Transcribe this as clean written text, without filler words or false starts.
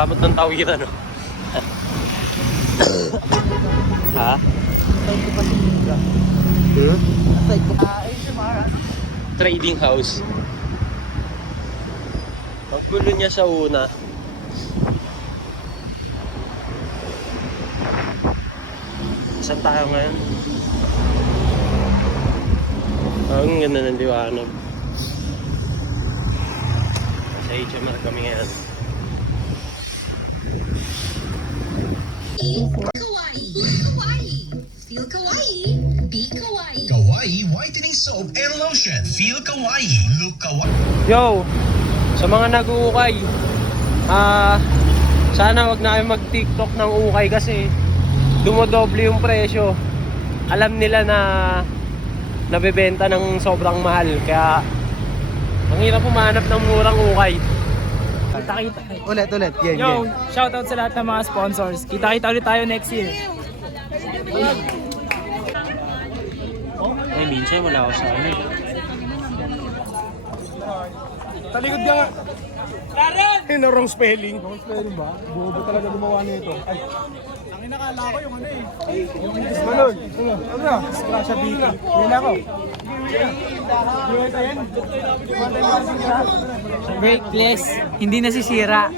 Damot ng tawiran, no? Ha? Trading house. Ang gulo niya sa una. Saan tayo ngayon? Ang ganda ng liwanag. Sa HMR kami ngayon. Kawaii. Kawaii. Feel kawaii. Be kawaii. Kawaii Whitening Soap and Lotion. Feel kawaii. Look kawaii. Yo! Sa mga nag-uukay, sana wag na kayo mag-TikTok ng ukay kasi dumodoble yung presyo. Alam nila na nabebenta ng sobrang mahal. Kaya ang hirap humanap ng murang ukay. Kita-kita. Ulit. Game. Yo, shoutout sa lahat ng mga sponsors. Kita-kita ulit tayo next year. Ay, minsan wala ako sa ano eh. Talikod ka nga. Karen! Wrong spelling. Wrong spelling ba? Bobo talaga gumawa nito. Ay. Ang inakala ko yung ano eh. Yung balon. Ano na? Scratch sa BT. Yan ako. Break, please. Hindi nasisira.